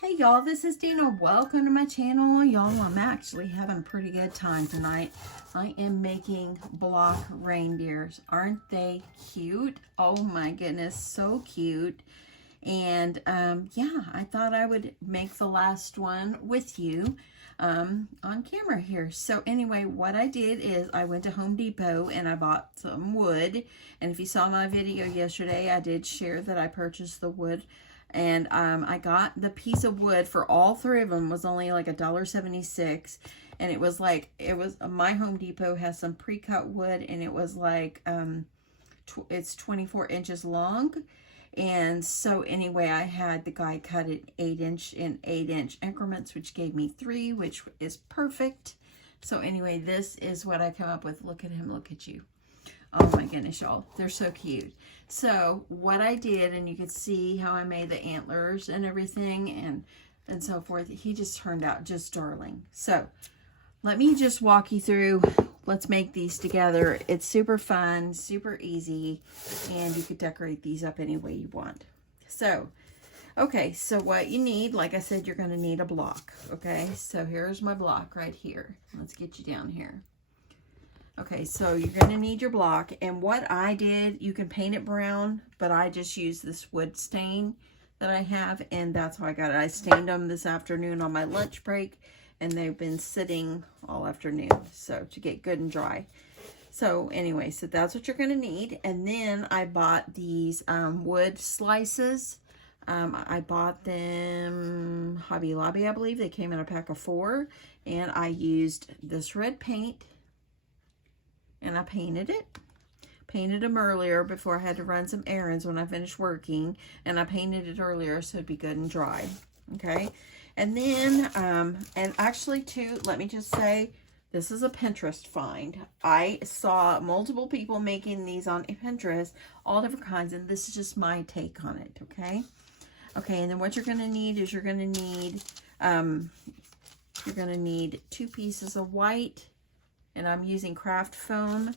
Hey y'all, this is Dina. Welcome to my channel. Y'all, I'm actually having a pretty good time tonight. I am making block reindeers. Aren't they cute? Oh my goodness, so cute. And yeah, I thought I would make the last one with you on camera here. So anyway, what I did is I went to Home Depot and I bought some wood. And if you saw my video yesterday, I did share that I purchased the wood. And I got the piece of wood for all three of them was only like $1.76. And it was like, my Home Depot has some pre-cut wood, and it was like, it's 24 inches long. And so anyway, I had the guy cut it 8-inch in 8-inch increments, which gave me 3, which is perfect. So anyway, this is what I come up with. Look at him, look at you. Oh my goodness, y'all, they're so cute. So what I did, and you could see how I made the antlers and everything and so forth. He just turned out just darling. So let me just walk you through. Let's make these together. It's super fun, super easy, and you could decorate these up any way you want. So, okay, so what you need, like I said, you're going to need a block, okay? So here's my block right here. Let's get you down here. Okay, so you're going to need your block, and what I did, you can paint it brown, but I just used this wood stain that I have, and that's how I got it. I stained them this afternoon on my lunch break, and they've been sitting all afternoon, so to get good and dry. So anyway, so that's what you're going to need, and then I bought these wood slices. I bought them Hobby Lobby, I believe. They came in a pack of 4, and I used this red paint. And I painted them earlier before I had to run some errands when I finished working, and I painted it earlier so it'd be good and dry. Okay, and then and actually too, let me just say, this is a Pinterest find. I saw multiple people making these on Pinterest, all different kinds, and this is just my take on it. Okay, and then what you're going to need is you're going to need 2 pieces of white. And I'm using craft foam,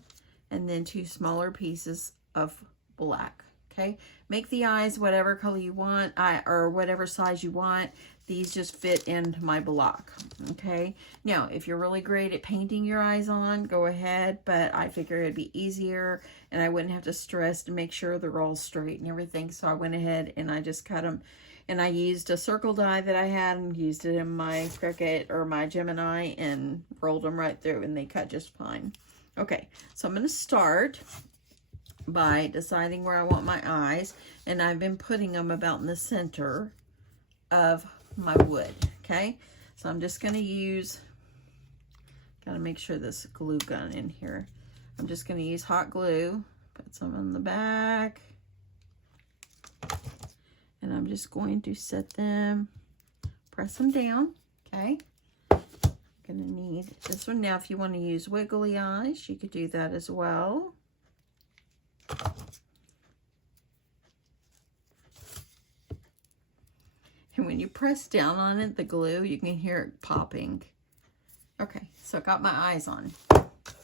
and then 2 smaller pieces of black. Okay, make the eyes whatever color you want, or whatever size you want. These just fit into my block. Okay, now if you're really great at painting your eyes on, go ahead, but I figure it'd be easier and I wouldn't have to stress to make sure they're all straight and everything. So I went ahead and I just cut them. And I used a circle die that I had and used it in my Cricut or my Gemini and rolled them right through, and they cut just fine. Okay, so I'm going to start by deciding where I want my eyes, and I've been putting them about in the center of my wood. Okay, so I'm just going to use, got to make sure this glue gun in here. I'm just going to use hot glue, put some in the back. And I'm just going to set them, press them down, okay? I'm gonna need this one. Now, if you want to use wiggly eyes, you could do that as well. And when you press down on it, the glue, you can hear it popping. Okay, so I got my eyes on.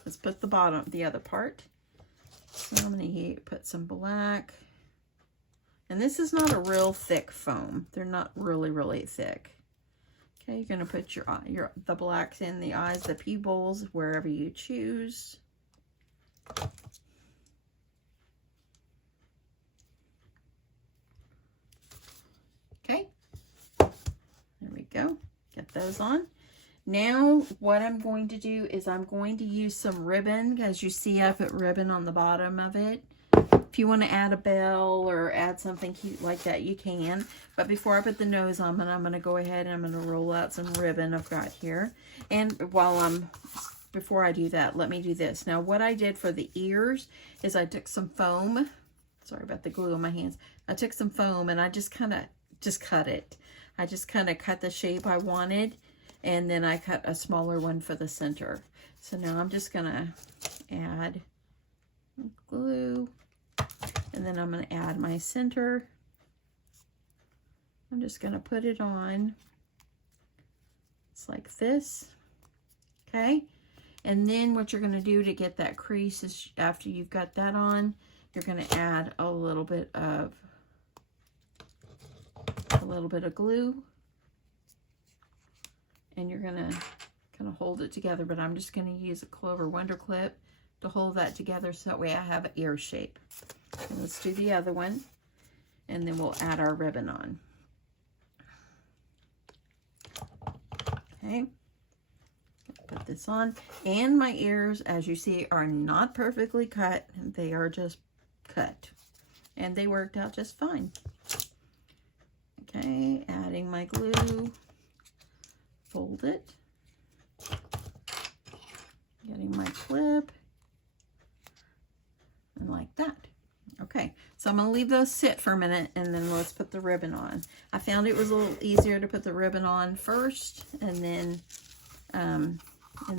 Let's put the other part. So I'm gonna put some black. And this is not a real thick foam. They're not really, really thick. Okay, you're going to put the blacks in the eyes, the pupils, wherever you choose. Okay, there we go. Get those on. Now, what I'm going to do is I'm going to use some ribbon. As you see, I put ribbon on the bottom of it. If you want to add a bell or add something cute like that, you can. But before I put the nose on, I'm going to go ahead and I'm going to roll out some ribbon I've got here. And before I do that, let me do this. Now, what I did for the ears is I took some foam. Sorry about the glue on my hands. I took some foam and I just cut it. I just kind of cut the shape I wanted. And then I cut a smaller one for the center. So now I'm just going to add glue. And then I'm going to add my center. I'm just going to put it on. It's like this. Okay. And then what you're going to do to get that crease is after you've got that on, you're going to add a little bit of glue. and you're gonna kind of hold it together, but I'm just gonna use a Clover Wonder Clip to hold that together so that way I have an ear shape. And let's do the other one, and then we'll add our ribbon on. Okay, put this on, and my ears, as you see, are not perfectly cut. They are just cut, and they worked out just fine. Okay, adding my glue, fold it, getting my clip, and like that. Okay, so I'm gonna leave those sit for a minute, and then let's put the ribbon on. I found it was a little easier to put the ribbon on first, and then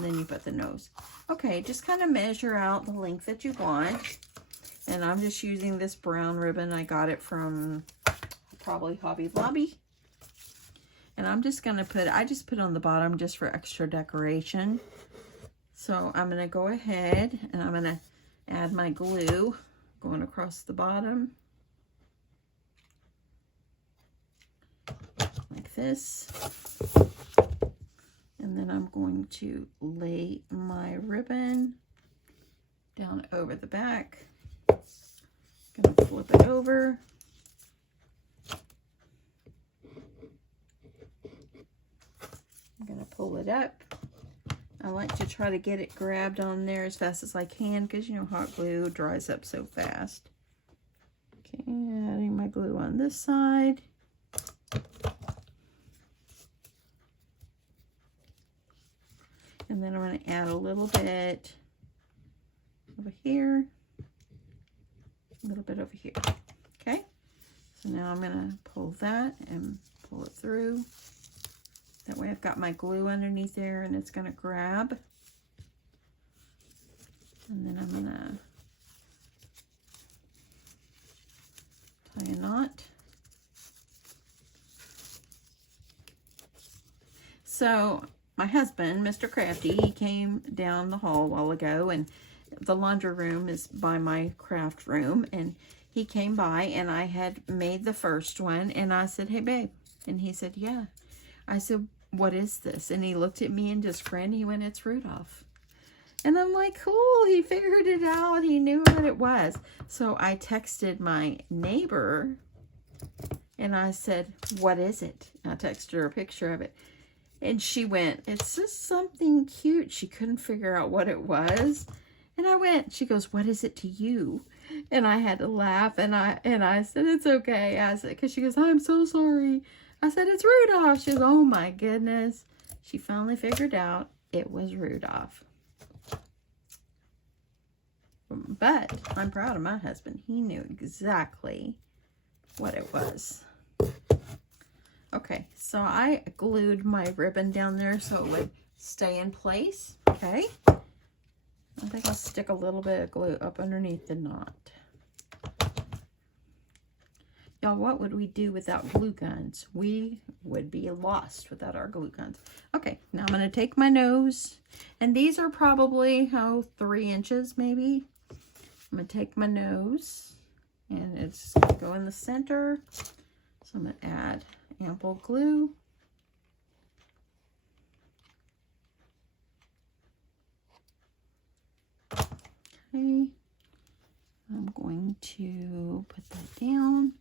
you put the nose. Okay, just kind of measure out the length that you want, and I'm just using this brown ribbon. I got it from probably Hobby Lobby, and I'm just gonna put, I just put on the bottom just for extra decoration. So I'm gonna go ahead and I'm gonna add my glue going across the bottom like this, and then I'm going to lay my ribbon down over the back. Gonna flip it over. I'm gonna pull it up. I like to try to get it grabbed on there as fast as I can, because you know hot glue dries up so fast. Okay, adding my glue on this side. And then I'm going to add a little bit over here, a little bit over here. Okay, so now I'm going to pull that and pull it through. That way I've got my glue underneath there and it's going to grab. And then I'm going to tie a knot. So my husband, Mr. Crafty, he came down the hall a while ago, and the laundry room is by my craft room, and he came by and I had made the first one, and I said, "Hey babe," and he said, "Yeah." I said, "What is this?" And he looked at me and just grinned. He went, "It's Rudolph." And I'm like, cool, he figured it out. He knew what it was. So I texted my neighbor and I said, "What is it?" I texted her a picture of it. And she went, "It's just something cute." She couldn't figure out what it was. And I went, she goes, "What is it to you?" And I had to laugh, and I said, "It's okay." I said, because she goes, "I'm so sorry." I said, "It's Rudolph." She goes, "Oh my goodness." She finally figured out it was Rudolph. But I'm proud of my husband. He knew exactly what it was. Okay, so I glued my ribbon down there so it would stay in place. Okay, I think I'll stick a little bit of glue up underneath the knot. Y'all, what would we do without glue guns? We would be lost without our glue guns. Okay, now I'm going to take my nose, and these are probably, 3 inches maybe. I'm going to take my nose, and it's going to go in the center. So I'm going to add ample glue. Okay, I'm going to put that down.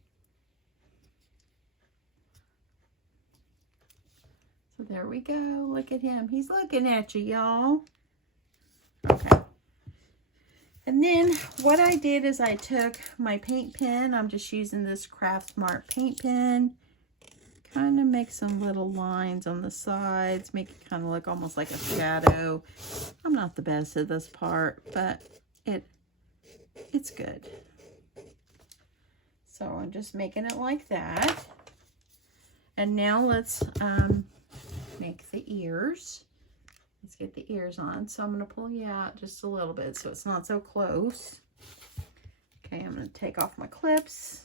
So there we go. Look at him. He's looking at you, y'all. Okay. And then what I did is I took my paint pen. I'm just using this Craft Smart paint pen. Kind of make some little lines on the sides. Make it kind of look almost like a shadow. I'm not the best at this part, but it's good. So I'm just making it like that. And now let's make the ears. Let's get the ears on. So I'm going to pull you out just a little bit so it's not so close. Okay, I'm going to take off my clips.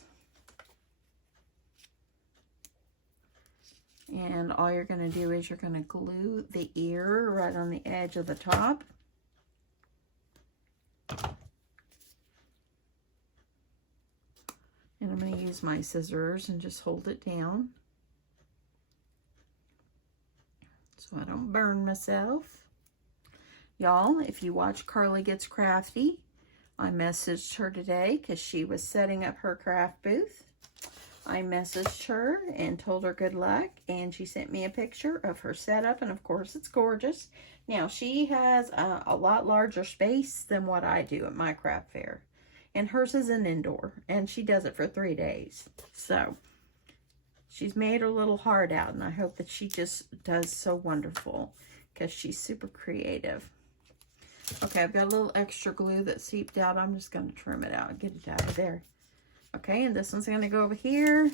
And all you're going to do is you're going to glue the ear right on the edge of the top. And I'm going to use my scissors and just hold it down. So so I don't burn myself. Y'all, if you watch Carly Gets Crafty, I messaged her today because she was setting up her craft booth. I messaged her and told her good luck, and she sent me a picture of her setup, and of course it's gorgeous. Now, she has a lot larger space than what I do at my craft fair, and hers is an indoor, and she does it for 3 days. So she's made her little heart out, and I hope that she just does so wonderful because she's super creative. Okay, I've got a little extra glue that seeped out. I'm just going to trim it out, get it out of there. Okay, and this one's going to go over here.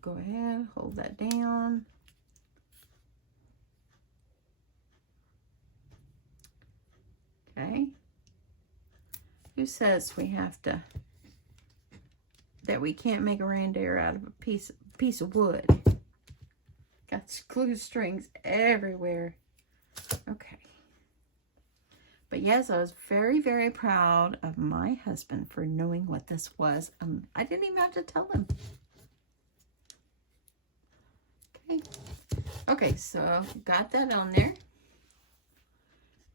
Go ahead, hold that down. Okay. Who says we have to, that we can't make a reindeer out of a piece of wood? Got glue strings everywhere. Okay. But yes, I was very, very proud of my husband for knowing what this was. I didn't even have to tell him. Okay. Okay, so got that on there.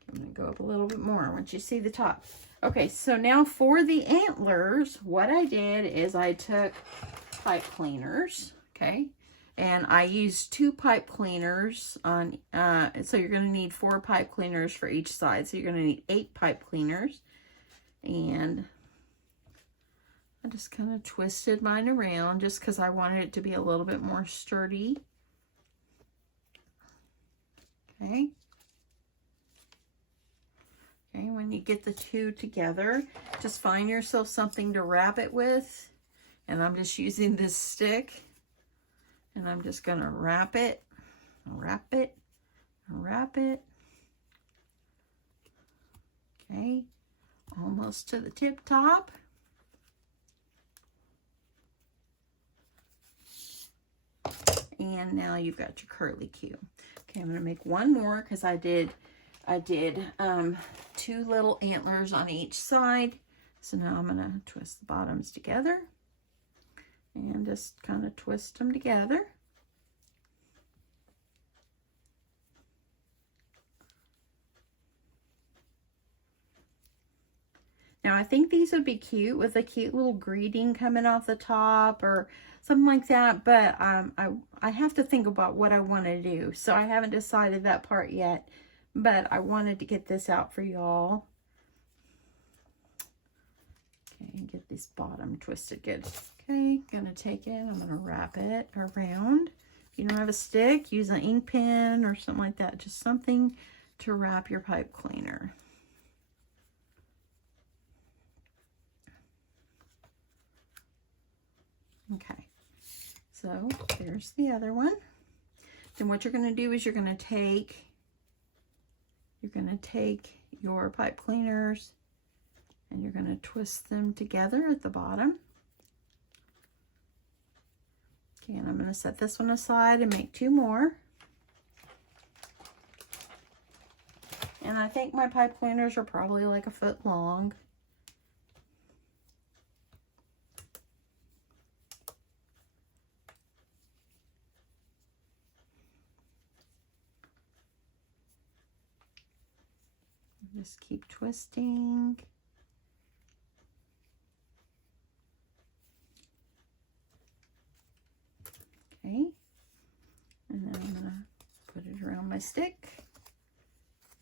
I'm going to go up a little bit more. I want you to see the top. Okay, so now for the antlers, what I did is I took pipe cleaners, okay? And I used 2 pipe cleaners on, so you're going to need 4 pipe cleaners for each side. So you're going to need 8 pipe cleaners. And I just kind of twisted mine around just because I wanted it to be a little bit more sturdy. Okay. Okay, when you get the 2 together, just find yourself something to wrap it with. And I'm just using this stick. And I'm just going to wrap it, wrap it, wrap it. Okay, almost to the tip top. And now you've got your curly Q. Okay, I'm going to make one more because I did 2 little antlers on each side. So now I'm going to twist the bottoms together. And just kind of twist them together. Now, I think these would be cute with a cute little greeting coming off the top or something like that. But I have to think about what I want to do. So I haven't decided that part yet. But I wanted to get this out for y'all. Okay, get this bottom twisted good. Okay, gonna take it, I'm gonna wrap it around. If you don't have a stick, use an ink pen or something like that. Just something to wrap your pipe cleaner. Okay, so there's the other one. Then what you're gonna do is you're gonna take your pipe cleaners and you're gonna twist them together at the bottom. Okay, and I'm going to set this one aside and make 2 more. And I think my pipe cleaners are probably like 1 foot long. Just keep twisting. Okay, and then I'm gonna put it around my stick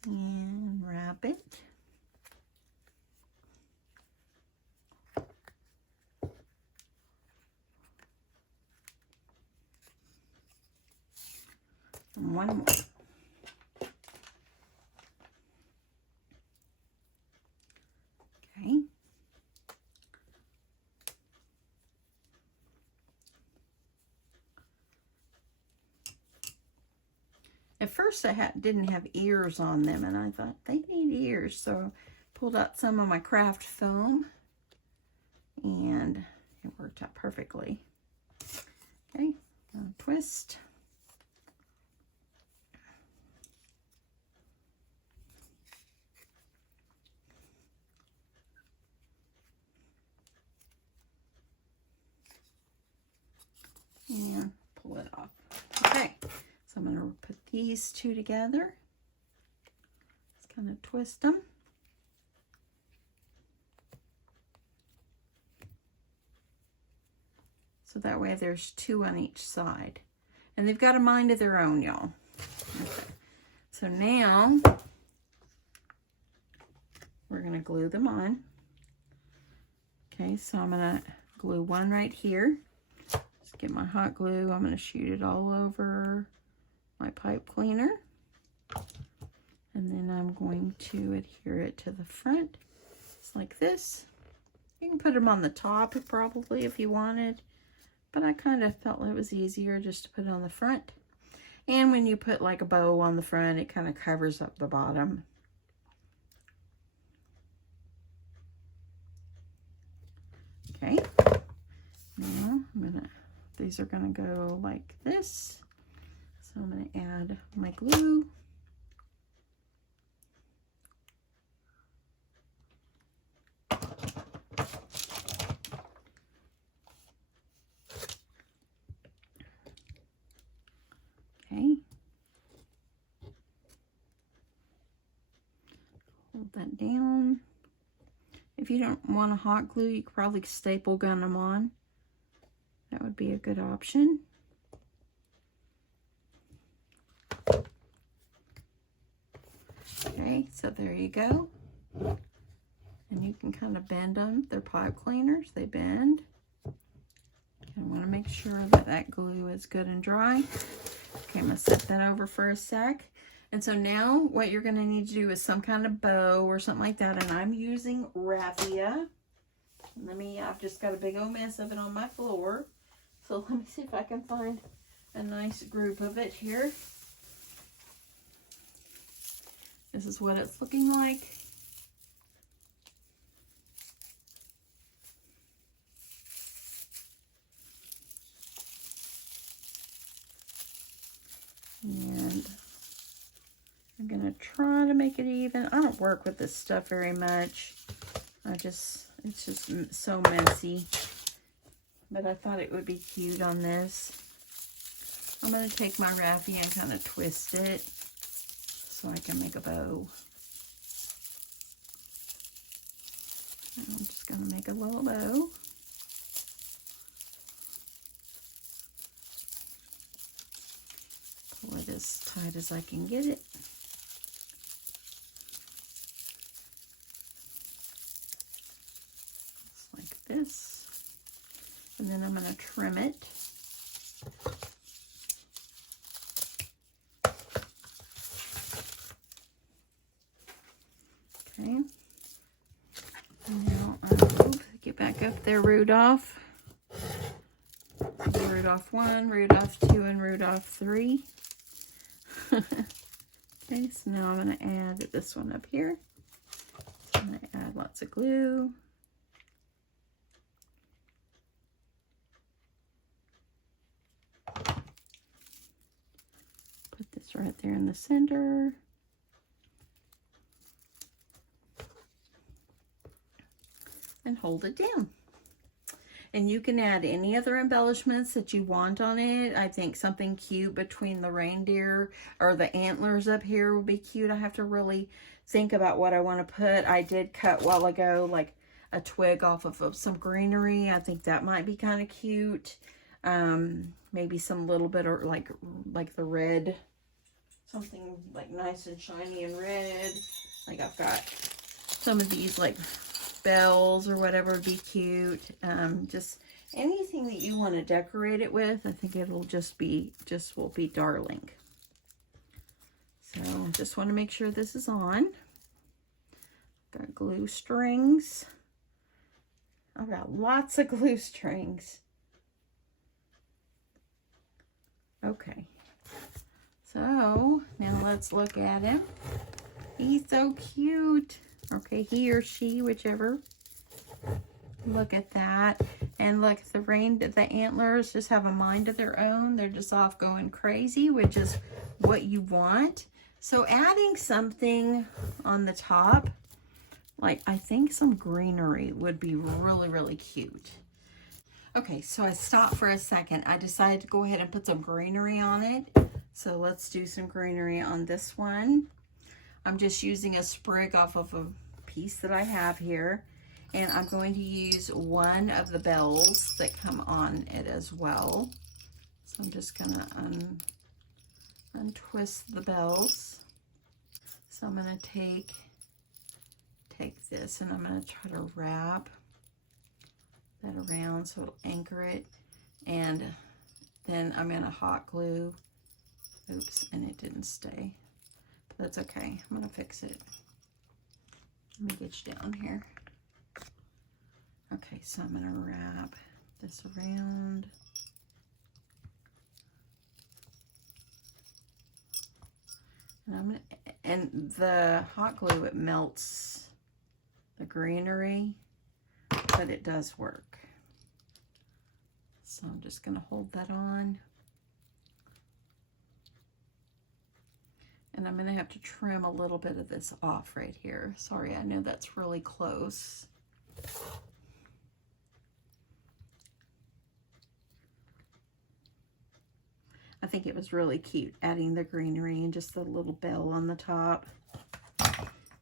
and wrap it. And one more. Okay. At first I didn't have ears on them, and I thought they need ears, so pulled out some of my craft foam and it worked out perfectly. Okay, twist. these two together. Just kind of twist them. So that way there's two on each side. And they've got a mind of their own, y'all. Okay. So now we're going to glue them on. Okay, so I'm going to glue one right here. Just get my hot glue. I'm going to shoot it all over my pipe cleaner. And then I'm going to adhere it to the front. Just like this. You can put them on the top probably if you wanted. But I kind of felt it was easier just to put it on the front. And when you put like a bow on the front, it kind of covers up the bottom. Okay. Now these are gonna go like this. So I'm gonna add my glue. Okay. Hold that down. If you don't want a hot glue, you could probably staple gun them on. That would be a good option. Okay, so there you go. And you can kind of bend them. They're pipe cleaners, they bend. I want to make sure that that glue is good and dry. Okay, I'm going to set that over for a sec. And so now what you're going to need to do is some kind of bow or something like that. And I'm using raffia. I've just got a big old mess of it on my floor. So let me see if I can find a nice group of it here. This is what it's looking like. And I'm gonna try to make it even. I don't work with this stuff very much. It's just so messy. But I thought it would be cute on this. I'm gonna take my raffia and kind of twist it so I can make a bow. And I'm just gonna make a little bow. Pull it as tight as I can get it. Just like this. And then I'm going to trim it. Okay. And now I'll get back up there, Rudolph. Rudolph 1, Rudolph 2, and Rudolph 3. Okay, so now I'm going to add this one up here. So I'm going to add lots of glue. Put this right there in the center. And hold it down. And you can add any other embellishments that you want on it. I think something cute between the reindeer or the antlers up here will be cute. I have to really think about what I want to put. I did cut a while ago like a twig off of some greenery. I think that might be kind of cute. Maybe some little bit of like the red, something like nice and shiny and red. Like I've got some of these like bells or whatever would be cute. Just anything that you want to decorate it with. I think it'll will be darling. So just want to make sure this is on. Got glue strings. I've got lots of glue strings. Okay. So now let's look at him. He's so cute. Okay, he or she, whichever. Look at that. And look, the antlers just have a mind of their own. They're just off going crazy, which is what you want. So adding something on the top, like I think some greenery would be really, really cute. Okay, so I stopped for a second. I decided to go ahead and put some greenery on it. So let's do some greenery on this one. I'm just using a sprig off of a piece that I have here. And I'm going to use one of the bells that come on it as well. So I'm just gonna untwist the bells. So I'm gonna take this and I'm gonna try to wrap that around so it'll anchor it. And then I'm gonna hot glue. Oops, and it didn't stay. But that's okay, I'm gonna fix it. Let me get you down here. Okay, so I'm gonna wrap this around. And the hot glue, it melts the greenery, but it does work. So I'm just gonna hold that on. And I'm gonna have to trim a little bit of this off right here. Sorry, I know that's really close. I think it was really cute adding the greenery and just the little bell on the top.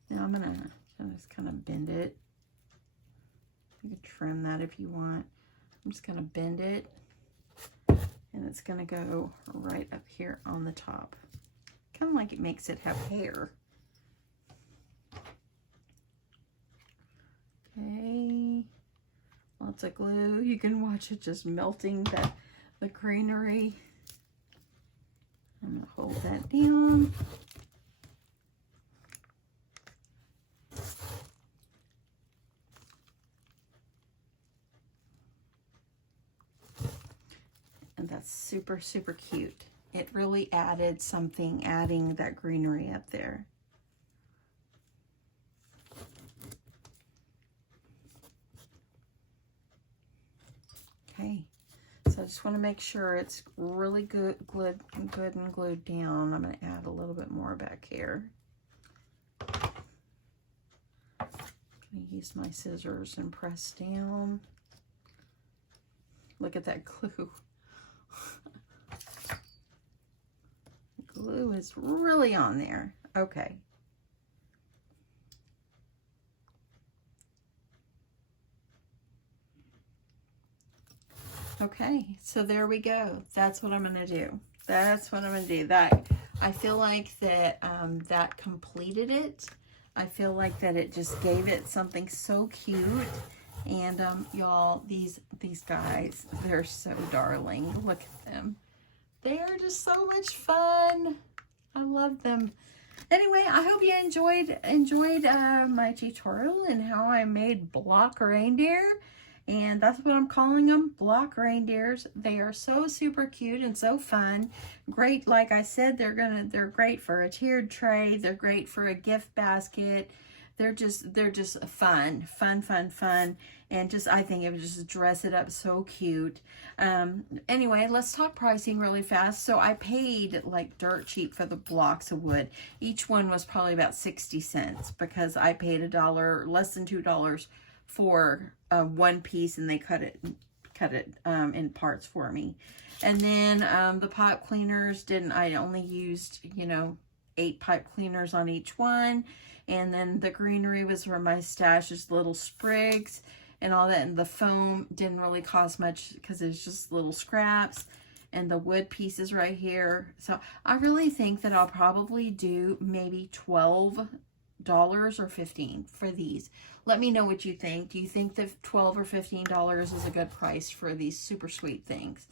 Now I'm gonna just kind of bend it. You can trim that if you want. I'm just gonna bend it and it's gonna go right up here on the top. Kind of like it makes it have hair. Okay, lots of glue. You can watch it just melting the greenery. I'm gonna hold that down. And that's super, super cute. It really added something, adding that greenery up there. Okay, so I just want to make sure it's really good and glued down. I'm going to add a little bit more back here. I'm going to use my scissors and press down. Look at that glue. Glue is really on there. Okay. Okay, so there we go. That's what I'm gonna do. That's what I'm gonna do. That, I feel like that that completed it. I feel like that it just gave it something so cute. And y'all, these guys, they're so darling. Look at them. They are just so much fun. I love them. Anyway, I hope you enjoyed my tutorial and how I made block reindeer. And that's what I'm calling them, block reindeers. They are so super cute and so fun. Great, like I said, they're great for a tiered tray. They're great for a gift basket. They're just fun. And just, I think it would just dress it up so cute. Anyway, let's talk pricing really fast. So I paid like dirt cheap for the blocks of wood. Each one was probably about 60 cents because I paid $1, less than $2 for one piece, and they cut it in parts for me. And then the pipe cleaners I only used, 8 pipe cleaners on each one. And then the greenery was for my stash, just little sprigs and all that. And the foam didn't really cost much because it's just little scraps. And the wood pieces right here. So I really think that I'll probably do maybe $12 or $15 for these. Let me know what you think. Do you think that $12 or $15 is a good price for these super sweet things?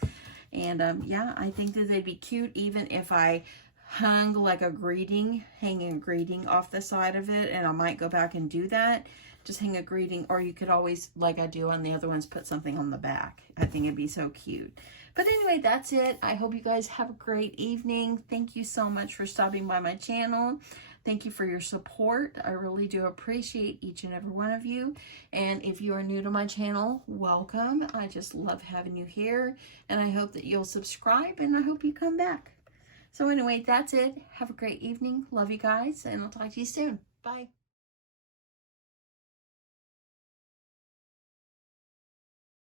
And yeah, I think that they'd be cute even if I hung like hanging a greeting off the side of it. And I might go back and do that. Just hang a greeting, or you could always, like I do on the other ones, put something on the back. I think it'd be so cute. But anyway, that's it. I hope you guys have a great evening. Thank you so much for stopping by my channel. Thank you for your support. I really do appreciate each and every one of you. And if you are new to my channel, welcome. I just love having you here. And I hope that you'll subscribe, and I hope you come back. So anyway, that's it. Have a great evening. Love you guys, and I'll talk to you soon. Bye.